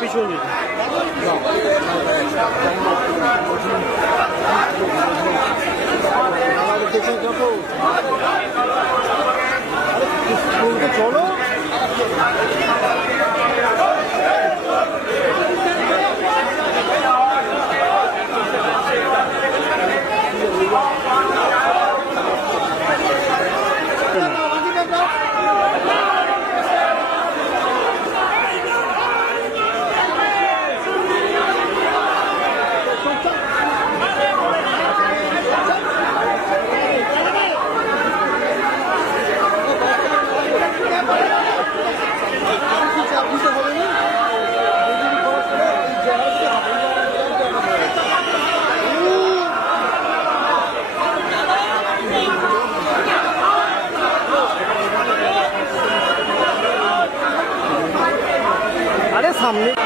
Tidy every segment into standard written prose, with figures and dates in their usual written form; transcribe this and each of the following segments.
পিছনে চলো সামনে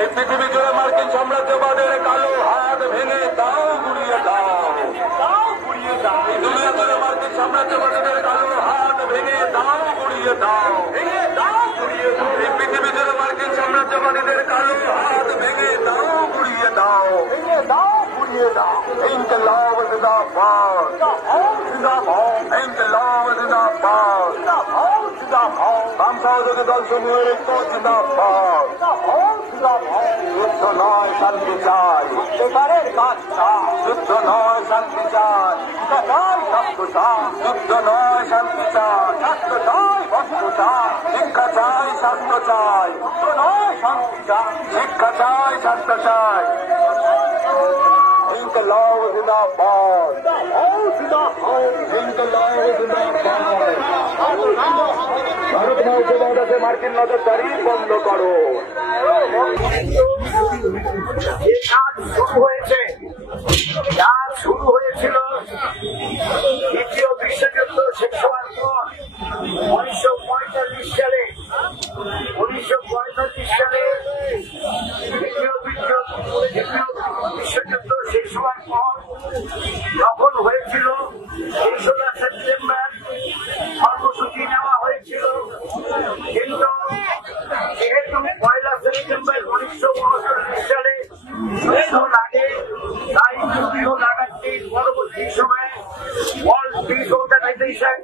এই পৃথিবী জুড়ে মার্কিন সাম্রাজ্যবাদের কালো হাত ভেঙে দাও, গুড়িয়ে দাও, গুড়িয়ে দাও। এই দুনিয়া জুড়ে মার্কিন সাম্রাজ্যবাদের কালো হাত ভেঙে দাও, গুড়িয়ে দাও, ভেঙে দাও, গুড়িয়ে দাও। এই পৃথিবী জুড়ে মার্কিন সাম্রাজ্যবাদীদের কালো হাত ভেঙে দাও, গুড়িয়ে দাও, ভেঙে দাও, গুড়িয়ে দাও। ইনকলাব জিন্দাবাদ, জিন্দাবাদ, ইনকলাব জিন্দাবাদ, জিন্দাবাদ, জিন্দাবাদ। বাম সহযোগী দল সমূহের ঐক্য জিন্দাবাদ, যুদ্ধ নয় শান্তি চাই, এবারের কাজ চাই, যুদ্ধ নয় শান্তি চাই, স্বাস্থ্য চাই, যুদ্ধ নয় শান্তি চাই, স্বাস্থ্য চাই, বস্ত্র চাই, শিক্ষা চাই, স্বাস্থ্য চাই, যুদ্ধ নয় শান্তি চাই, শিক্ষা চাই, স্বাস্থ্য চাই। ইনকলাব জিন্দাবাদ, ইনকলাব জিন্দাবাদ। ভারত মহাসভাতে মার্কিন নজরদারি বন্ধ করো। শুরু হয়েছিল দ্বিতীয় বিশ্বযুদ্ধ শেষ হওয়ার পর 1945 সালে। 1945 সালে দ্বিতীয় বিশ্বযুদ্ধ শেষ হওয়ার পর যখন হয়েছিল 3রা সেপ্টেম্বর কর্মসূচি নেওয়া হয়েছিল, কিন্তু যেহেতু 1 সেপ্টেম্বর 1939 সালে লাগে, তাই যুদ্ধ লাগাচ্ছি পরবর্তী সময়ে ওয়ার্ল্ড পিস অর্গানাইজেশন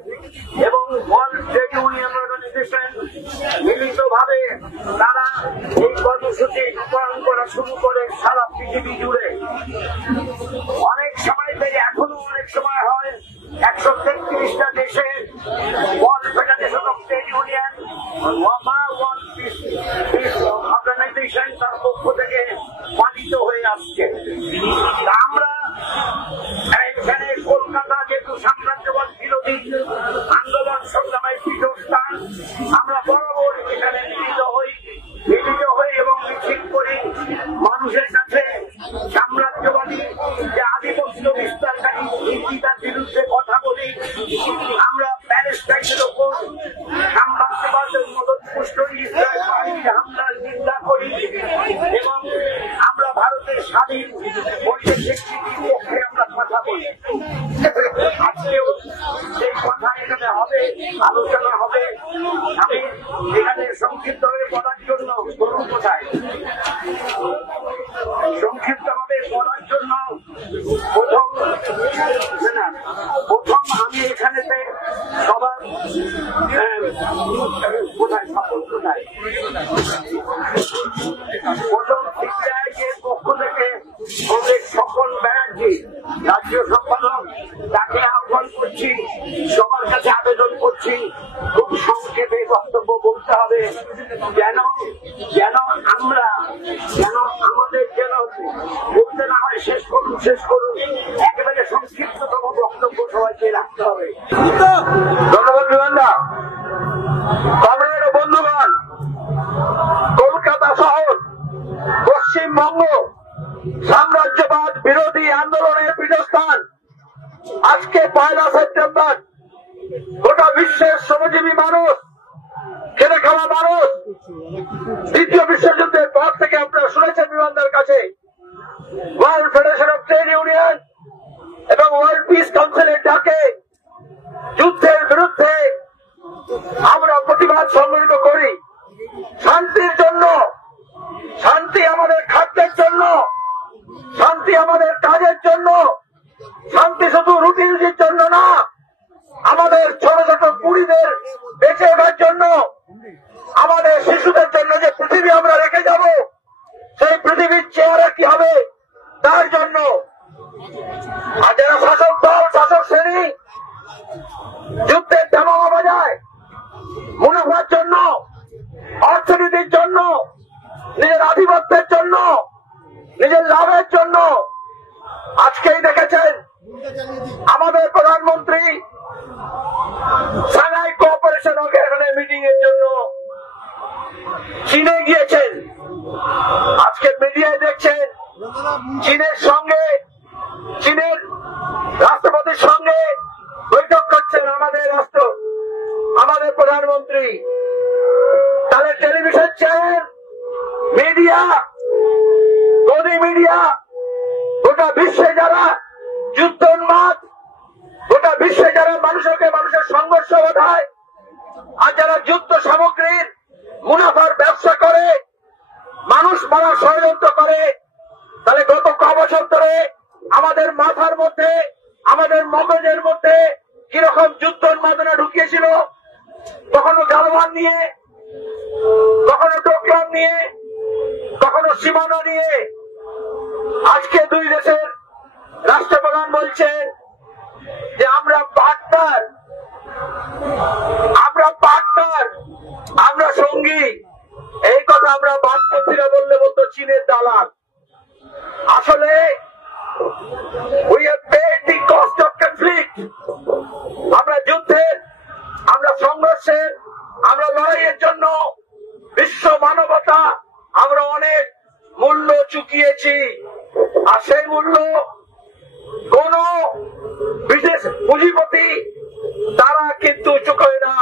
এবং ওয়ার্ল্ড ট্রেড ইউনিয়ন অর্গানাইজেশন মিলিতভাবে তারা এই কর্মসূচি রূপায়ণ করা শুরু করে সারা পৃথিবী জুড়ে। অনেক সময় থেকে এখনো অনেক সময় হয় 133টা দেশে world federation of trade union world peace organisation তার পক্ষ থেকে পালিত হয়ে আসছে। আমরা এখানে কলকাতা যেহেতু সাম্রাজ্যবাদ বিরোধী আন্দোলন সংগ্রামের পীঠস্থান, আমরা বরাবর এখানে মিলিত হই এবং মিছিল করি, মানুষের কাছে সাম্রাজ্যবাদী যে আধিপত্য বিস্তারকারী নীতিটার বিরুদ্ধে কথা বলি। আমরা প্যালেস্টাইনের ওপর সাম্রাজ্যবাদের মদতপুষ্ট ইসরায়েল বাহিনীর হামলার নিন্দা করি এবং আমরা ভারতের স্বাধীন বৈদেশিক নীতির পক্ষে আমরা কথা বলি। আজকেও সেই কথা এখানে হবে, আলোচনা হবে। আমি এখানে সংক্ষিপ্তভাবে বলার জন্য কোথায় সংক্ষিপ্তভাবে বলার জন্য প্রথম আমি এখানেতে সবার কোথায় সকল কোথায় প্রথম সিপিআইএর পক্ষ থেকে সকল ব্যানার্জি রাজ্য সম্পাদক তাকে আহ্বান করছি, সবার কাছে আবেদন করছি খুব সংক্ষেপে বক্তব্য বলতে হবে, যেন আমাদের যেন বলতে না হয় শেষ করুন একেবারে সংক্ষিপ্ততম বক্তব্য সবাইকে রাখতে হবে। ধন্যবাদ বিমানদা। কমরেড বন্ধুগণ, কলকাতা শহর পশ্চিমবঙ্গ সাম্রাজ্যবাদ বিরোধী আন্দোলনের পীঠস্থান। আজকে 1 সেপ্টেম্বর গোটা বিশ্বের শ্রমজীবী মানুষ, খেটে খাওয়া মানুষ দ্বিতীয় বিশ্বযুদ্ধের পর থেকে আপনারা শুনেছেন বিমানদার কাছে world federation of trade union এবং ওয়ার্ল্ড পিস কাউন্সিলের ডাকে যুদ্ধের বিরুদ্ধে আমরা প্রতিবাদ সংগঠিত করি। শান্তির জন্য, শান্তি আমাদের খাদ্যের জন্য, শান্তি আমাদের কাজের জন্য, শান্তি শুধু রুটি রুটির জন্য না, আমাদের ছোট ছোট কুড়িদের বেঁচে ওঠার জন্য, আমাদের শিশুদের জন্য যে পৃথিবী আমরা রেখে যাব সেই পৃথিবীর চেহারা কি হবে তার জন্য। আর যারা শাসক দল, শাসক শ্রেণী যুদ্ধের দামামা বাজায় মুনাফার জন্য, অর্থনীতির জন্য, নিজের আধিপত্যের জন্য, নিজের লাভের জন্য, আজকেই দেখেছেন আমাদের প্রধানমন্ত্রী সাংহাই কোঅপারেশন অর্গানাইজেশনের মিটিং এর জন্য চীনে গিয়েছেন। আজকে মিডিয়ায় দেখছেন চীনের সঙ্গে, চীনের রাষ্ট্রপতির সঙ্গে বৈঠক করছেন আমাদের প্রধানমন্ত্রী। তাহলে টেলিভিশন চ্যানেল, মিডিয়া মিডিয়া, গোটা বিশ্বে যারা যুদ্ধ উন্মাদ, গোটা বিশ্বে যারা মানুষের সংঘর্ষ ঘটায়, আর যারা যুদ্ধ সামগ্রীর মুনাফার ব্যবসা করে, মানুষ মারার ষড়যন্ত্র করে, তাহলে গত ক বছর ধরে আমাদের মাথার মধ্যে, আমাদের মগজের মধ্যে কিরকম যুদ্ধ উন্মাদনা ঢুকিয়েছিল। কখনো গালওয়ান নিয়ে, কখনো ডোকলাম নিয়ে, কখনো সীমানা নিয়ে। আজকে দুই দেশের রাষ্ট্রপ্রধান বলছেন যে আমরা পার্টনার, আমরা সঙ্গী। এই কথা আমরা বামপন্থীরা বললে বলতো চীনের দালাল। আসলে we have paid the cost of conflict. আমরা যুদ্ধের, আমরা সংঘর্ষের, আমরা লড়াইয়ের জন্য বিশ্ব মানবতা আমরা অনেক মূল্য চুকিয়েছি। আর সেই মূল্য কোন বিশেষ পুঁজিপতি তারা কিন্তু চুকায় না।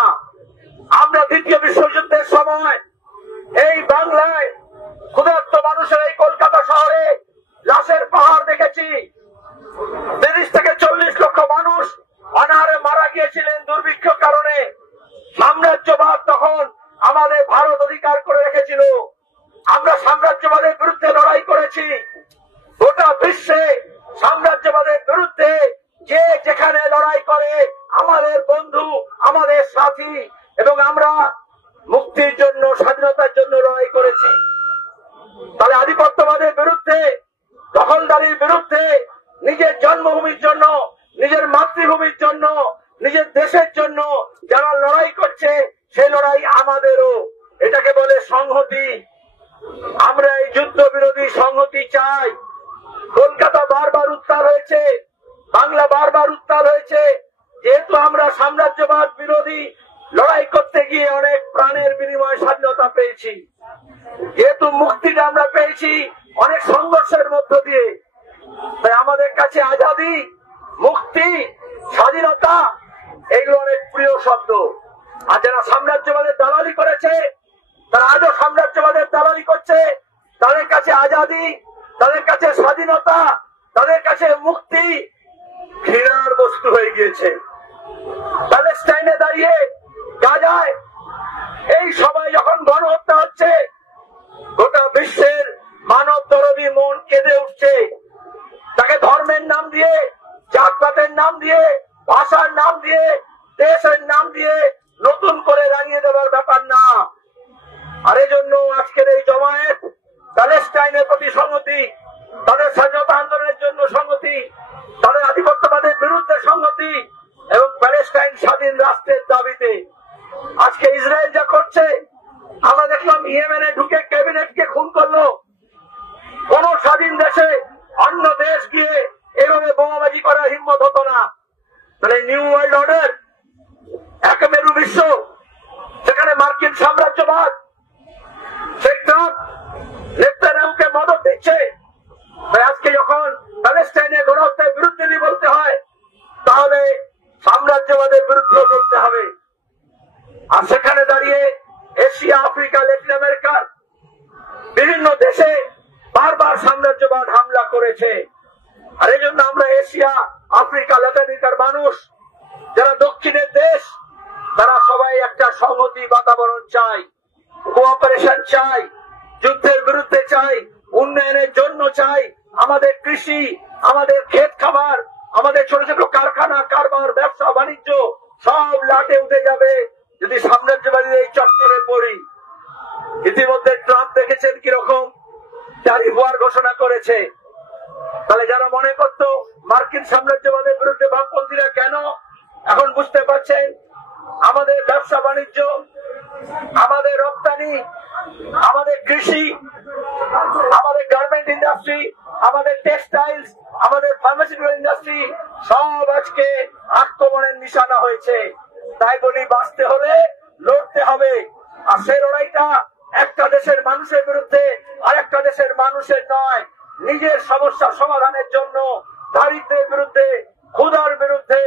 আমরা দ্বিতীয় বিশ্বযুদ্ধের সময় এই বাংলায় ক্ষুধার্ত মানুষের এই কলকাতা শহরে লাশের পাহাড় দেখেছি। 30 থেকে 40 লক্ষ মানুষ অনাহারে মারা গিয়েছিলেন দুর্ভিক্ষ কারণে। সাম্রাজ্যবাদ তখন আমাদের ভারত অধিকার করে রেখেছিল। আমরা সাম্রাজ্যবাদের বিরুদ্ধে লড়াই করেছি। গোটা বিশ্বে সাম্রাজ্যবাদের বিরুদ্ধে যে যেখানে লড়াই করে আমাদের বন্ধু, আমাদের সাথী, এবং আমরা মুক্তির জন্য, স্বাধীনতার জন্য লড়াই করেছি। তাহলে আধিপত্যবাদের বিরুদ্ধে, দখলদারির বিরুদ্ধে, নিজের জন্মভূমির জন্য, নিজের মাতৃভূমির জন্য, নিজের দেশের জন্য যারা লড়াই করছে, সেই লড়াই আমাদেরও। এটাকে বলে সংহতি। আমরা এই যুদ্ধ বিরোধী সংহতি চাই। কলকাতা বারবার উত্তাল হয়েছে, বাংলা বারবার উত্তাল হয়েছে, যেহেতু আমরা সাম্রাজ্যবাদ বিরোধী লড়াই করতে গিয়ে অনেক প্রাণের বিনিময়ে স্বাধীনতা পেয়েছি, যেহেতু মুক্তিটা আমরা পেয়েছি অনেক সংঘর্ষের মধ্য দিয়ে। তাই আমাদের কাছে আজাদী, মুক্তি, স্বাধীনতা এগুলো অনেক প্রিয় শব্দ। আর যারা সাম্রাজ্যবাদের দালালি করেছে, তারা আজও সাম্রাজ্যবাদের দালালি করছে। তাদের কাছে আজাদী, তাদের কাছে স্বাধীনতা, তাদের কাছে মুক্তি ঘৃণার বস্তু হয়ে গিয়েছে। প্যালেস্টাইনে দাঁড়িয়ে, গাজায় এই সময় যখন গণহত্যা হচ্ছে, গোটা বিশ্বের মানব দরদী মন কেঁদে উঠছে। তাকে ধর্মের নাম দিয়ে, জাতপাতের নাম দিয়ে, ভাষার নাম দিয়ে, দেশের নাম দিয়ে নতুন করে রাঙিয়ে দেওয়ার ব্যাপার না। আর এই জন্য আজকের এই জমায়েত প্যালেস্টাইনের প্রতি সংহতি, তাদের স্বাধীনতা আন্দোলনের জন্য সংহতি, তাদের আধিপত্যবাদের বিরুদ্ধে সংহতি, এবং প্যালেস্টাইন স্বাধীন রাষ্ট্রের দাবিতে। আজকে ইসরায়েল যা করছে, আমরা দেখলাম ইয়েমেনে ঢুকে ক্যাবিনেটকে খুন করলো। কোন স্বাধীন দেশে অন্য দেশ গিয়ে এভাবে বোমাবাজি করার হিম্মত হতো না। তাহলে নিউ ওয়ার্ল্ড অর্ডার, এক মেরু বিশ্ব, সেখানে মার্কিন সাম্রাজ্যবাদ, সেই ট্রাম্প নেতানিয়াহুকে মদত দিচ্ছে। আজকে যখন প্যালেস্টাইনের গণহত্যার বিরুদ্ধে বলতে হয়, তাহলে সাম্রাজ্যবাদের বিরুদ্ধে বলতে হবে। আর সেখানে দাঁড়িয়ে এশিয়া, আফ্রিকা, ল্যাটিন আমেরিকার বিভিন্ন দেশে বারবার সাম্রাজ্যবাদ হামলা করেছে। আর এই জন্য আমরা এশিয়া, আফ্রিকা, ল্যাটিন আমেরিকার মানুষ যারা দক্ষিণের দেশ, তারা সবাই একটা সংহতি বাতাবরণ চাই, কোঅপারেশন চাই, যুদ্ধের বিরুদ্ধে চাই, উন্নয়নের জন্য চাই। আমাদের কৃষি, আমাদের ক্ষেত খামার, আমাদের ছোট ছোট কারখানা, কারবার, ব্যবসা বাণিজ্য সব লাটে উঠে যাবে যদি সাম্রাজ্যবাদীর এই চক্করে পড়ি। ইতিমধ্যে ট্রাম্প দেখেছেন কিরকম ট্যারিফ ওয়ার ঘোষণা করেছে। তাহলে যারা মনে করত মার্কিন সাম্রাজ্যবাদের বিরুদ্ধে বামপন্থীরা কেন, এখন বুঝতে পারছেন। আমাদের ব্যবসা বাণিজ্য, আমাদের রপ্তানি, আমাদের কৃষি, আমাদের গার্মেন্ট ইন্ডাস্ট্রি, আমাদের টেক্সটাইলস, আমাদের ফার্মাসিউটিক্যাল ইন্ডাস্ট্রি সব আজকে আক্রমণের নিশানা হয়েছে। তাই বলি, বাঁচতে হলে লড়তে হবে। আর সেই লড়াইটা একটা দেশের মানুষের বিরুদ্ধে আরেকটা দেশের মানুষের নয়, নিজের সমস্যা সমাধানের জন্য, দারিদ্রের বিরুদ্ধে, ক্ষুধার বিরুদ্ধে,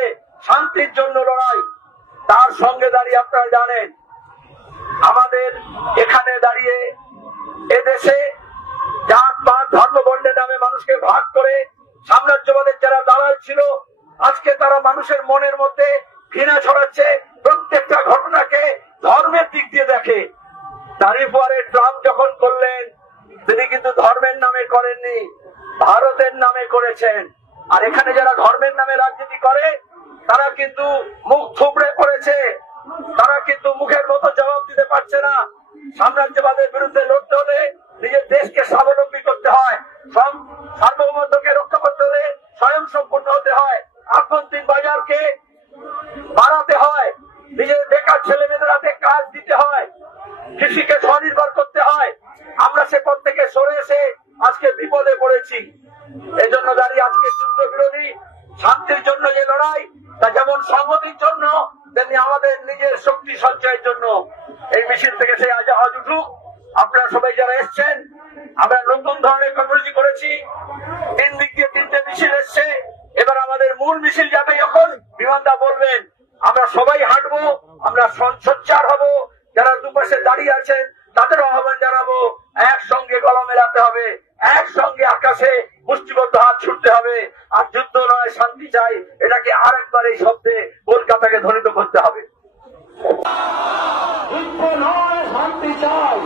শান্তির জন্য লড়াই। তার সঙ্গে দাঁড়িয়ে আপনারা জানেন, আমাদের এখানে দাঁড়িয়ে এদেশে জাত পাত ধর্ম বর্ণের নামে ভাগ করে সাম্রাজ্যবাদের যারা দালাল ছিল, আজকে তারা মানুষের মনের মধ্যে ঘৃণা ছড়াচ্ছে, প্রত্যেকটা ঘটনাকে ধর্মের দিক দিয়ে দেখে। তারিফ ওয়ারে ট্রাম্প যখন করলেন, তিনি কিন্তু ধর্মের নামে করেননি, ভারতের নামে করেছেন। আর এখানে যারা ধর্মের নামে রাজনীতি করে তারা কিন্তু মুখ থুবড়ে পড়েছে, তারা কিন্তু মুখের মতো জবাব দিতে পারছে না। সাম্রাজ্যবাদের বিরুদ্ধে লড়তে হলে নিজের দেশকে স্বাবলম্বী করতে হয়, সার্বভৌমত্বকে রক্ষা করতে হলে স্বয়ং সম্পূর্ণ হতে হয়, আভ্যন্তরীণ বাজারকে বাড়াতে হয়, নিজের বেকার ছেলে মেয়েদের হাতে কাজ দিতে হয়, কৃষিকে স্বনির্ভর করতে হয়। আমরা সে পথ থেকে সরে এসে আজকে বিপদে পড়েছি। এই জন্য দাঁড়িয়ে আজকে যুদ্ধ বিরোধী শান্তির জন্য যে লড়াই, তা যেমন সংহতির জন্য তেমনি আমাদের নিজের শক্তি সঞ্চয়ের জন্য। এই মিছিল থেকে সে আজ উঠুক। আপনারা সবাই যারা এসছেন, আমরা নতুন ধরনের কর্মসূচি করেছি, 3 দিক দিয়ে 3টে মিছিল এসছে। এবার আমাদের মূল মিছিল যাবে, যখন বিমানদা বলবেন আমরা সবাই হাঁটবো, আমরা সোচ্চার হব। যারা দুপাশে দাঁড়িয়ে আছেন তাদেরও আহ্বান জানাবো, একসঙ্গে গলা মেলাতে হবে, একসঙ্গে আকাশে মুষ্টিবদ্ধ হাত ছুটতে হবে। আর যুদ্ধ নয়, শান্তি চাই, এটাকে আরেকবার এই শব্দে কলকাতাকে ধ্বনিত করতে হবে। যুদ্ধ নয়, শান্তি চাই,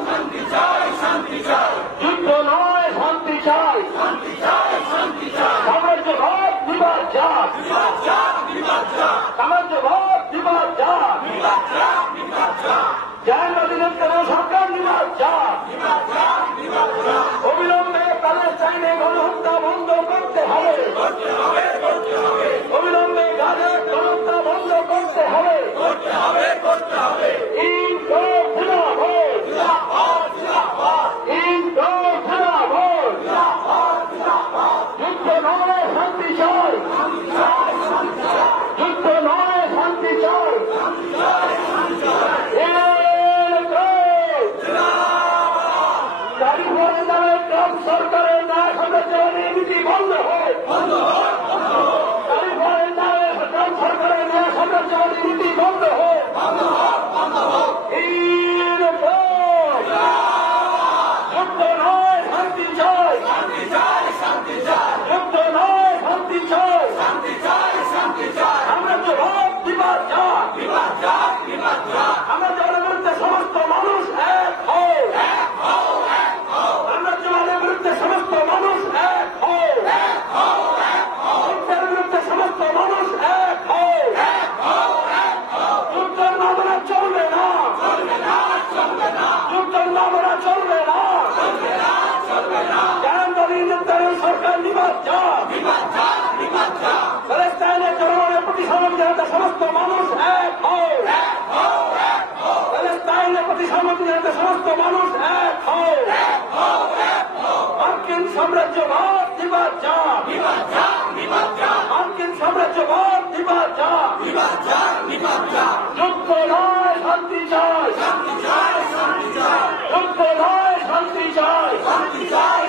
যুদ্ধ নয়, শান্তি চাই, সাম্রাজ্যবাদ বিবাদ যাক, সাম্রাজ্যবাদ বিবাদ যাক, জাহাঙ্গীরের কেন সরকার বিবাদ যাক, অবিলম্বে প্যালেস্টাইনে গণহত্যা বন্ধ করতে হবে, অবিলম্বে গাজার গণহত্যা বন্ধ করতে হবে। যুদ্ধ নয়, শান্তি চাই, যুদ্ধ নয়, শান্তি চাই। সরকারের ন্যায় সাম্রাজ্যবাদী নীতি বন্ধ হয়, সরকারের ন্যায় সাম্রাজ্যবাদী নীতি বন্ধ হয়। যুদ্ধ নয়, শান্তি চাই, যুদ্ধ নয়, শান্তি চাই, সাম্রাজ্যবাদ বিবাদ যাক, সাম্রাজ্যবাদের বিরুদ্ধে সমস্ত মানুষ এক হোক, সাম্রাজ্যবাদের বিরুদ্ধে সমস্ত মানুষ এক হোক, যুদ্ধের বিরুদ্ধে সমস্ত মানুষ এক হোক। যুদ্ধের নামরা চলবে না, যুদ্ধের নামরা চলবে না। জাহাঙ্গীরের সরকার নিবাদ যাক, প্যালেস্টাইনের জনগণের প্রতি সমর্থন সমস্ত মানুষ এক হোক, প্যালেস্টাইনের প্রতি সমর্থন সমস্ত মানুষ এক হোক। মার্কিন সাম্রাজ্যবাদ বিবাদ যাক, মার্কিন সাম্রাজ্যবাদ বিবাদ যাক, যুদ্ধ নয়, শান্তি চাই, যুদ্ধ নয়, শান্তি চাই।